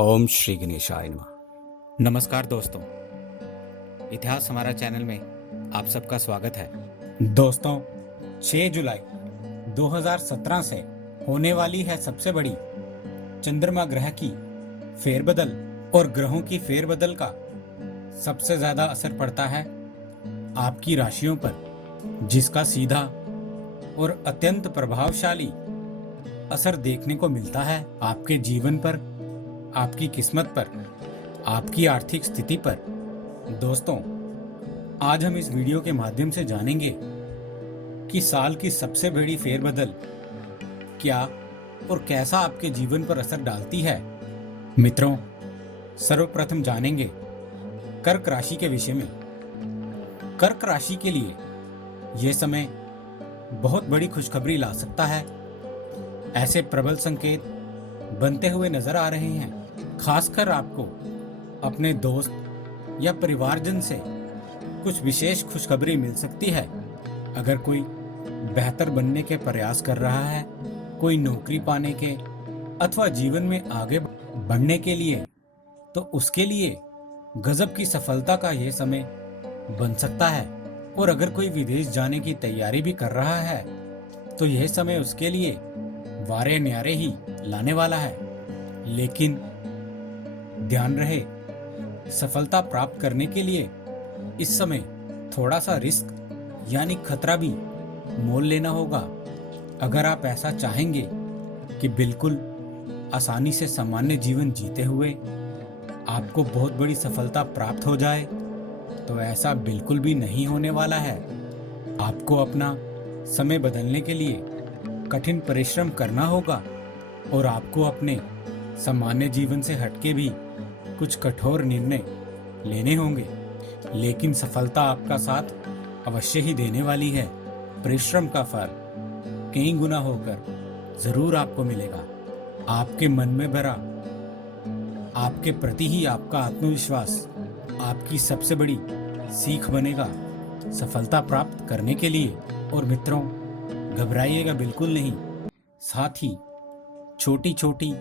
ओम श्री गणेशाय नमः। नमस्कार दोस्तों, इतिहास हमारा चैनल में आप सबका स्वागत है। दोस्तों, 6 जुलाई 2017 से होने वाली है सबसे बड़ी चंद्रमा ग्रह की फेरबदल। और ग्रहों की फेरबदल का सबसे ज्यादा असर पड़ता है आपकी राशियों पर, जिसका सीधा और अत्यंत प्रभावशाली असर देखने को मिलता है आपके जीवन पर, आपकी किस्मत पर, आपकी आर्थिक स्थिति पर। दोस्तों, आज हम इस वीडियो के माध्यम से जानेंगे कि साल की सबसे बड़ी फेरबदल क्या और कैसा आपके जीवन पर असर डालती है। मित्रों, सर्वप्रथम जानेंगे कर्क राशि के विषय में। कर्क राशि के लिए यह समय बहुत बड़ी खुशखबरी ला सकता है। ऐसे प्रबल संकेत बनते हुए नजर आ रहे हैं। खासकर आपको अपने दोस्त या परिवारजन से कुछ विशेष खुशखबरी मिल सकती है। अगर कोई बेहतर बनने के प्रयास कर रहा है, कोई नौकरी पाने के अथवा जीवन में आगे बढ़ने के लिए, तो उसके लिए गजब की सफलता का यह समय बन सकता है। और अगर कोई विदेश जाने की तैयारी भी कर रहा है, तो यह समय उसके लिए वारे न्यारे ही लाने वाला है। लेकिन ध्यान रहे, सफलता प्राप्त करने के लिए इस समय थोड़ा सा रिस्क यानी खतरा भी मोल लेना होगा। अगर आप ऐसा चाहेंगे कि बिल्कुल आसानी से सामान्य जीवन जीते हुए आपको बहुत बड़ी सफलता प्राप्त हो जाए, तो ऐसा बिल्कुल भी नहीं होने वाला है। आपको अपना समय बदलने के लिए कठिन परिश्रम करना होगा और आपको अपने सामान्य जीवन से हटके भी कुछ कठोर निर्णय लेने होंगे। लेकिन सफलता आपका साथ अवश्य ही देने वाली है। परिश्रम का फल कई गुना होकर जरूर आपको मिलेगा। आपके मन में भरा आपके प्रति ही आपका आत्मविश्वास आपकी सबसे बड़ी सीख बनेगा सफलता प्राप्त करने के लिए। और मित्रों, घबराइएगा बिल्कुल नहीं। साथ ही छोटी छोटी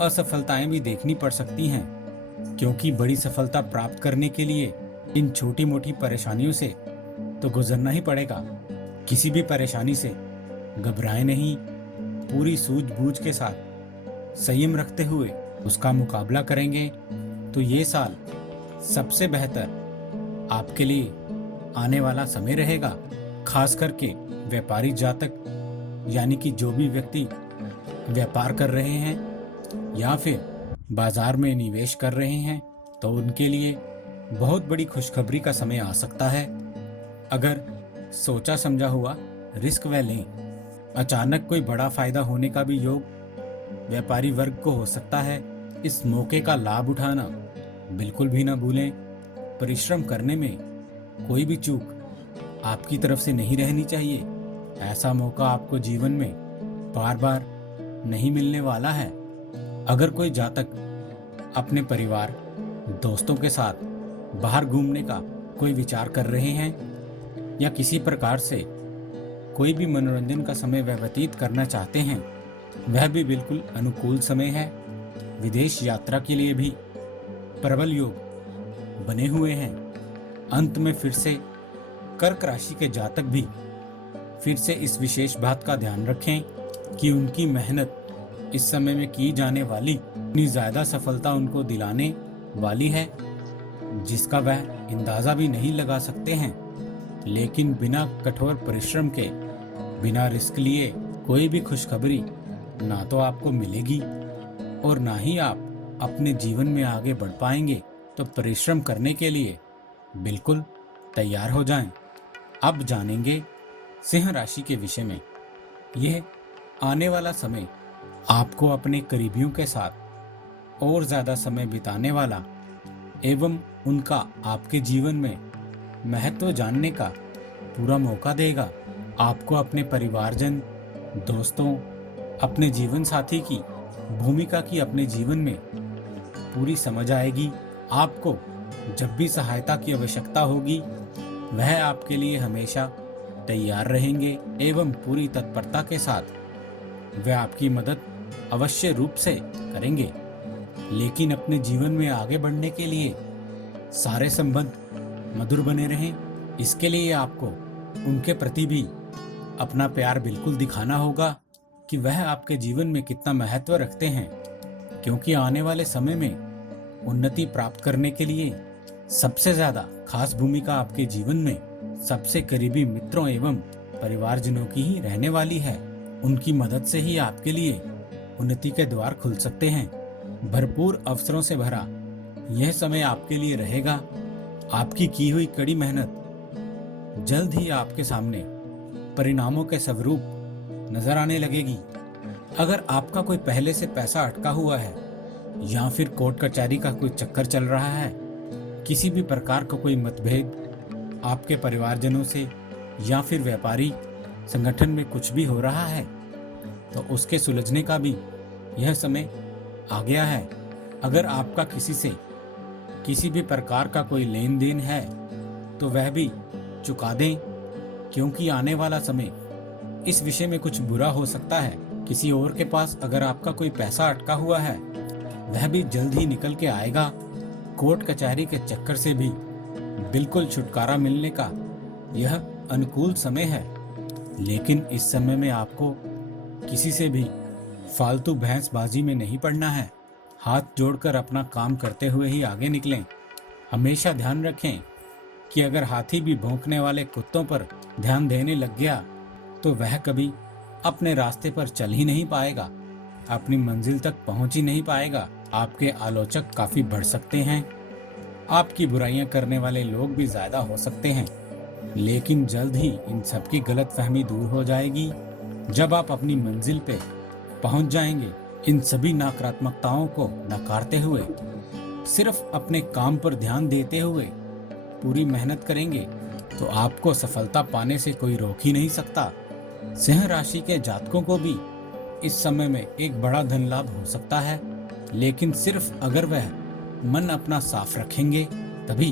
असफलताएं भी देखनी पड़ सकती हैं, क्योंकि बड़ी सफलता प्राप्त करने के लिए इन छोटी मोटी परेशानियों से तो गुजरना ही पड़ेगा। किसी भी परेशानी से घबराएं नहीं, पूरी सूझबूझ के साथ संयम रखते हुए उसका मुकाबला करेंगे तो ये साल सबसे बेहतर आपके लिए आने वाला समय रहेगा। खास करके व्यापारी जातक, यानी कि जो भी व्यक्ति व्यापार कर रहे हैं या फिर बाजार में निवेश कर रहे हैं, तो उनके लिए बहुत बड़ी खुशखबरी का समय आ सकता है। अगर सोचा समझा हुआ रिस्क वह लें, अचानक कोई बड़ा फायदा होने का भी योग व्यापारी वर्ग को हो सकता है। इस मौके का लाभ उठाना बिल्कुल भी ना भूलें। परिश्रम करने में कोई भी चूक आपकी तरफ से नहीं रहनी चाहिए। ऐसा मौका आपको जीवन में बार बार नहीं मिलने वाला है। अगर कोई जातक अपने परिवार दोस्तों के साथ बाहर घूमने का कोई विचार कर रहे हैं या किसी प्रकार से कोई भी मनोरंजन का समय व्यतीत करना चाहते हैं, वह भी बिल्कुल अनुकूल समय है। विदेश यात्रा के लिए भी प्रबल योग बने हुए हैं। अंत में फिर से कर्क राशि के जातक भी फिर से इस विशेष बात का ध्यान रखें कि उनकी मेहनत इस समय में की जाने वाली इतनी ज्यादा सफलता उनको दिलाने वाली है जिसका वह अंदाजा भी नहीं लगा सकते हैं। लेकिन बिना कठोर परिश्रम के, बिना रिस्क लिए कोई भी खुशखबरी ना तो आपको मिलेगी और ना ही आप अपने जीवन में आगे बढ़ पाएंगे। तो परिश्रम करने के लिए बिल्कुल तैयार हो जाएं। अब जानेंगे सिंह राशि के विषय में। यह आने वाला समय आपको अपने करीबियों के साथ और ज्यादा समय बिताने वाला एवं उनका आपके जीवन में महत्व जानने का पूरा मौका देगा। आपको अपने परिवारजन, दोस्तों, अपने जीवन साथी की भूमिका की अपने जीवन में पूरी समझ आएगी। आपको जब भी सहायता की आवश्यकता होगी, वह आपके लिए हमेशा तैयार रहेंगे एवं पूरी तत्परता के साथ वे आपकी मदद अवश्य रूप से करेंगे। लेकिन अपने जीवन में आगे बढ़ने के लिए सारे संबंध मधुर बने रहें, इसके लिए आपको उनके प्रति भी अपना प्यार बिल्कुल दिखाना होगा कि वह आपके जीवन में कितना महत्व रखते हैं, क्योंकि आने वाले समय में उन्नति प्राप्त करने के लिए सबसे ज्यादा खास भूमिका आपके जीवन में सबसे करीबी मित्रों एवं परिवारजनों की ही रहने वाली है। उनकी मदद से ही आपके लिए उन्नति के द्वार खुल सकते हैं। भरपूर अवसरों से भरा यह समय आपके लिए रहेगा। आपकी की हुई कड़ी मेहनत जल्द ही आपके सामने परिणामों के स्वरूप नजर आने लगेगी। अगर आपका कोई पहले से पैसा अटका हुआ है या फिर कोर्ट कचहरी का कोई चक्कर चल रहा है, किसी भी प्रकार का कोई मतभेद आपके परिवारजनों से या फिर व्यापारी संगठन में कुछ भी हो रहा है, तो उसके सुलझने का भी यह समय आ गया है। अगर आपका किसी से किसी भी प्रकार का कोई लेन देन है तो वह भी चुका दें, क्योंकि आने वाला समय इस विषय में कुछ बुरा हो सकता है। किसी और के पास अगर आपका कोई पैसा अटका हुआ है वह भी जल्द ही निकल के आएगा। कोर्ट कचहरी के चक्कर से भी बिल्कुल छुटकारा मिलने का यह अनुकूल समय है। लेकिन इस समय में आपको किसी से भी फालतू भैंसबाजी में नहीं पड़ना है। हाथ जोड़कर अपना काम करते हुए ही आगे निकलें। हमेशा ध्यान रखें कि अगर हाथी भी भौंकने वाले कुत्तों पर ध्यान देने लग गया तो वह कभी अपने रास्ते पर चल ही नहीं पाएगा, अपनी मंजिल तक पहुंच ही नहीं पाएगा। आपके आलोचक काफी बढ़ सकते हैं, आपकी बुराइयां करने वाले लोग भी ज्यादा हो सकते हैं, लेकिन जल्द ही इन सबकी गलतफहमी दूर हो जाएगी। जब आप अपनी मंजिल पे पहुंच जाएंगे, इन सभी नकारात्मकताओं को नकारते हुए सिर्फ अपने काम पर ध्यान देते हुए पूरी मेहनत करेंगे तो आपको सफलता पाने से कोई रोक ही नहीं सकता। सिंह राशि के जातकों को भी इस समय में एक बड़ा धन लाभ हो सकता है, लेकिन सिर्फ अगर वह मन अपना साफ रखेंगे तभी।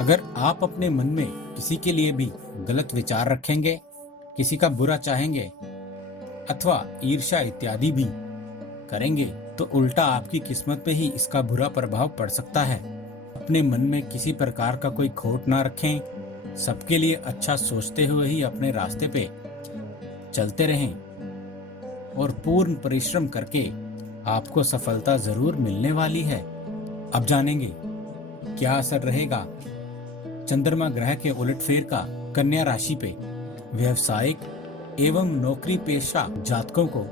अगर आप अपने मन में किसी के लिए भी गलत विचार रखेंगे, किसी का बुरा चाहेंगे अथवा ईर्ष्या इत्यादि भी करेंगे तो उल्टा आपकी किस्मत पे ही इसका बुरा प्रभाव पड़ सकता है। अपने मन में किसी प्रकार का कोई खोट ना रखें, सबके लिए अच्छा सोचते हुए ही अपने रास्ते पे चलते रहें और पूर्ण परिश्रम करके आपको सफलता जरूर मिलने वाली है। अब जानेंगे क्या असर रहेगा चंद्रमा ग्रह के उलटफेर का कन्या राशि पे। व्यवसायिक एवं नौकरी पेशा जातकों को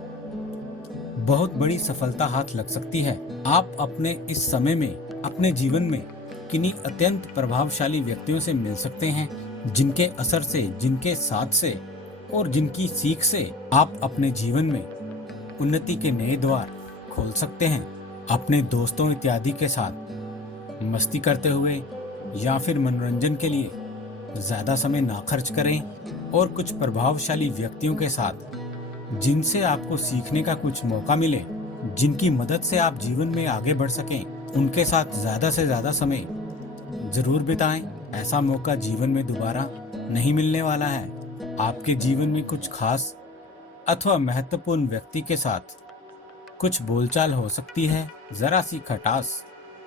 बहुत बड़ी सफलता हाथ लग सकती है। आप अपने इस समय में अपने जीवन में किन्हीं अत्यंत प्रभावशाली व्यक्तियों से मिल सकते हैं, जिनके असर से, जिनके साथ से और जिनकी सीख से आप अपने जीवन में उन्नति के नए द्वार खोल सकते हैं। अपने दोस्तों इत्यादि के साथ मस्ती करते हुए या फिर मनोरंजन के लिए ज्यादा समय ना खर्च करें और कुछ प्रभावशाली व्यक्तियों के साथ जिनसे आपको सीखने का कुछ मौका मिले, जिनकी मदद से आप जीवन में आगे बढ़ सकें, उनके साथ ज्यादा से ज्यादा समय जरूर बिताएं। ऐसा मौका जीवन में दोबारा नहीं मिलने वाला है। आपके जीवन में कुछ खास अथवा महत्वपूर्ण व्यक्ति के साथ कुछ बोलचाल हो सकती है, जरा सी खटास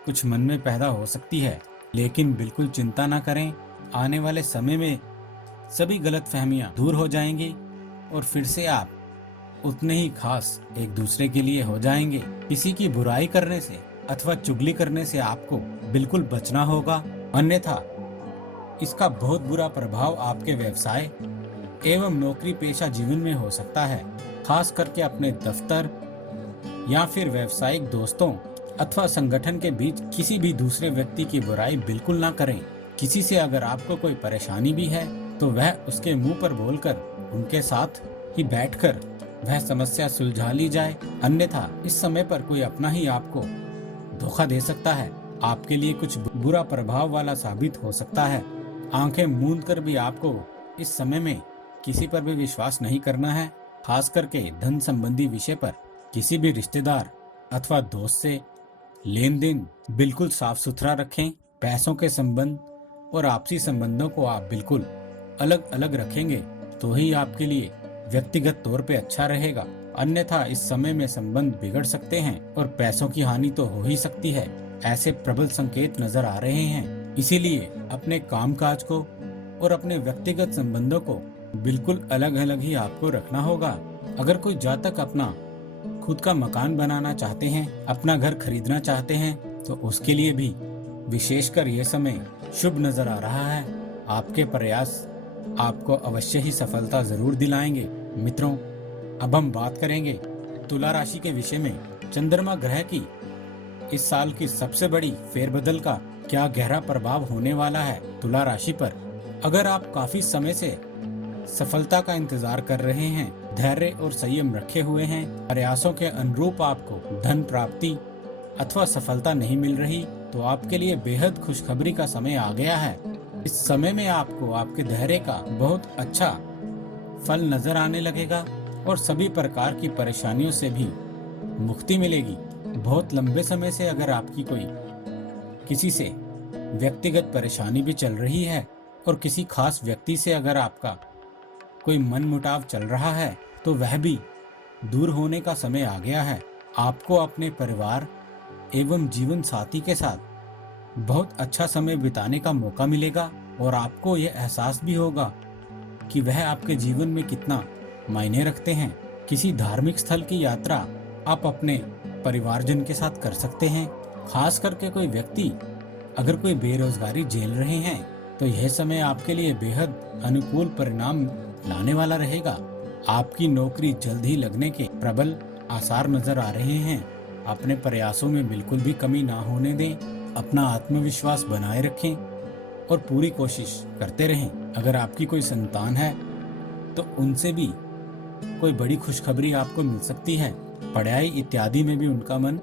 कुछ मन में पैदा हो सकती है, लेकिन बिल्कुल चिंता ना करें। आने वाले समय में सभी गलतफहमियां दूर हो जाएंगी और फिर से आप उतने ही खास एक दूसरे के लिए हो जाएंगे। किसी की बुराई करने से अथवा चुगली करने से आपको बिल्कुल बचना होगा, अन्यथा इसका बहुत बुरा प्रभाव आपके व्यवसाय एवं नौकरी पेशा जीवन में हो सकता है। खास करके अपने दफ्तर या फिर व्यावसायिक दोस्तों अथवा संगठन के बीच किसी भी दूसरे व्यक्ति की बुराई बिल्कुल ना करें। किसी से अगर आपको कोई परेशानी भी है तो वह उसके मुंह पर बोलकर उनके साथ ही बैठकर वह समस्या सुलझा ली जाए, अन्यथा इस समय पर कोई अपना ही आपको धोखा दे सकता है, आपके लिए कुछ बुरा प्रभाव वाला साबित हो सकता है। आंखें मूंद कर भी आपको इस समय में किसी पर भी विश्वास नहीं करना है। खास करके धन संबंधी विषय पर किसी भी रिश्तेदार अथवा दोस्त से लेन देन बिल्कुल साफ सुथरा रखें। पैसों के संबंध और आपसी संबंधों को आप बिल्कुल अलग अलग रखेंगे तो ही आपके लिए व्यक्तिगत तौर पे अच्छा रहेगा। अन्यथा इस समय में संबंध बिगड़ सकते हैं और पैसों की हानि तो हो ही सकती है। ऐसे प्रबल संकेत नजर आ रहे हैं। इसीलिए अपने कामकाज को और अपने व्यक्तिगत संबंधों को बिल्कुल अलग अलग ही आपको रखना होगा। अगर कोई जातक अपना खुद का मकान बनाना चाहते हैं, अपना घर खरीदना चाहते हैं, तो उसके लिए भी विशेषकर यह समय शुभ नजर आ रहा है। आपके प्रयास आपको अवश्य ही सफलता जरूर दिलाएंगे। मित्रों, अब हम बात करेंगे तुला राशि के विषय में। चंद्रमा ग्रह की इस साल की सबसे बड़ी फेरबदल का क्या गहरा प्रभाव होने वाला है तुला राशि पर। अगर आप काफी समय से सफलता का इंतजार कर रहे हैं, धैर्य और संयम रखे हुए हैं, प्रयासों के अनुरूप आपको धन प्राप्ति अथवा सफलता नहीं मिल रही, तो आपके लिए बेहद खुशखबरी का समय आ गया है। इस समय में आपको आपके धैर्य का बहुत अच्छा फल नजर आने लगेगा और सभी प्रकार की परेशानियों से भी मुक्ति मिलेगी। बहुत लंबे समय से अगर आपकी कोई किसी से व्यक्तिगत परेशानी भी चल रही है और किसी खास व्यक्ति से अगर आपका कोई मनमुटाव चल रहा है, तो वह भी दूर होने का समय आ गया है। आपको अपने परिवार एवं जीवन साथी के साथ बहुत अच्छा समय बिताने का मौका मिलेगा और आपको यह एहसास भी होगा कि वह आपके जीवन में कितना मायने रखते हैं। किसी धार्मिक स्थल की यात्रा आप अपने परिवारजन के साथ कर सकते हैं। खास करके कोई व्यक्ति अगर कोई बेरोजगारी झेल रहे हैं, तो यह समय आपके लिए बेहद अनुकूल परिणाम लाने वाला रहेगा। आपकी नौकरी जल्द ही लगने के प्रबल आसार नजर आ रहे हैं। अपने प्रयासों में बिल्कुल भी कमी ना होने दें। अपना आत्मविश्वास बनाए रखें और पूरी कोशिश करते रहें। अगर आपकी कोई संतान है तो उनसे भी कोई बड़ी खुशखबरी आपको मिल सकती है। पढ़ाई इत्यादि में भी उनका मन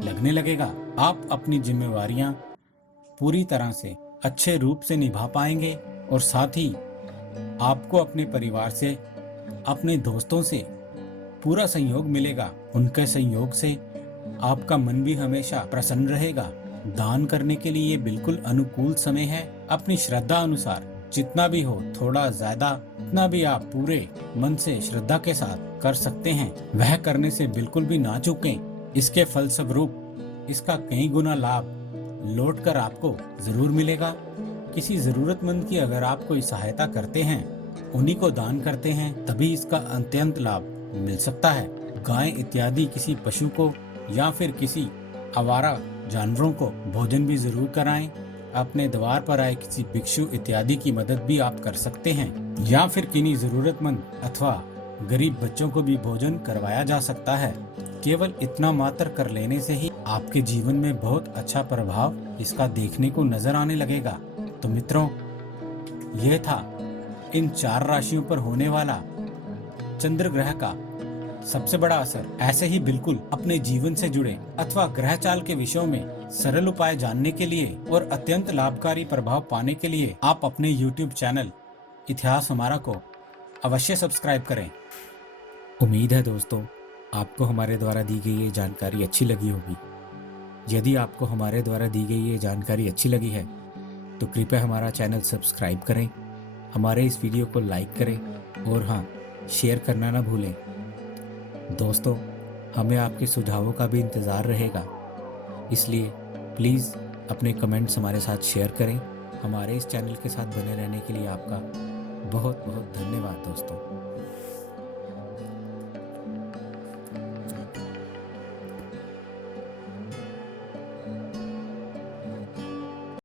लगने लगेगा। आप अपनी जिम्मेवारियां पूरी तरह से अच्छे रूप से निभा पाएंगे और साथ ही आपको अपने परिवार से, अपने दोस्तों से पूरा सहयोग मिलेगा। उनके सहयोग से आपका मन भी हमेशा प्रसन्न रहेगा। दान करने के लिए ये बिल्कुल अनुकूल समय है। अपनी श्रद्धा अनुसार जितना भी हो, थोड़ा ज्यादा, जितना भी आप पूरे मन से श्रद्धा के साथ कर सकते हैं, वह करने से बिल्कुल भी ना चूकें। इसके फलस्वरूप इसका कई गुना लाभ लौट कर आपको जरूर मिलेगा। किसी जरूरतमंद की अगर आप कोई सहायता करते हैं, उन्हीं को दान करते हैं, तभी इसका अत्यंत लाभ मिल सकता है। गाय इत्यादि किसी पशु को या फिर किसी आवारा जानवरों को भोजन भी जरूर कराएं। अपने द्वार पर आए किसी भिक्षु इत्यादि की मदद भी आप कर सकते हैं, या फिर किन्हीं जरूरतमंद अथवा गरीब बच्चों को भी भोजन करवाया जा सकता है। केवल इतना मात्र कर लेने से ही आपके जीवन में बहुत अच्छा प्रभाव इसका देखने को नजर आने लगेगा। तो मित्रों, यह था इन 4 राशियों पर होने वाला चंद्र ग्रह का सबसे बड़ा असर। ऐसे ही बिल्कुल अपने जीवन से जुड़े अथवा ग्रह चाल के विषयों में सरल उपाय जानने के लिए और अत्यंत लाभकारी प्रभाव पाने के लिए आप अपने YouTube चैनल इतिहास हमारा को अवश्य सब्सक्राइब करें। उम्मीद है दोस्तों, आपको हमारे द्वारा दी गई ये जानकारी अच्छी लगी होगी। यदि आपको हमारे द्वारा दी गई ये जानकारी अच्छी लगी है, तो कृपया हमारा चैनल सब्सक्राइब करें, हमारे इस वीडियो को लाइक करें और हाँ, शेयर करना ना भूलें। दोस्तों, हमें आपके सुझावों का भी इंतज़ार रहेगा, इसलिए प्लीज़ अपने कमेंट्स हमारे साथ शेयर करें। हमारे इस चैनल के साथ बने रहने के लिए आपका बहुत बहुत धन्यवाद दोस्तों।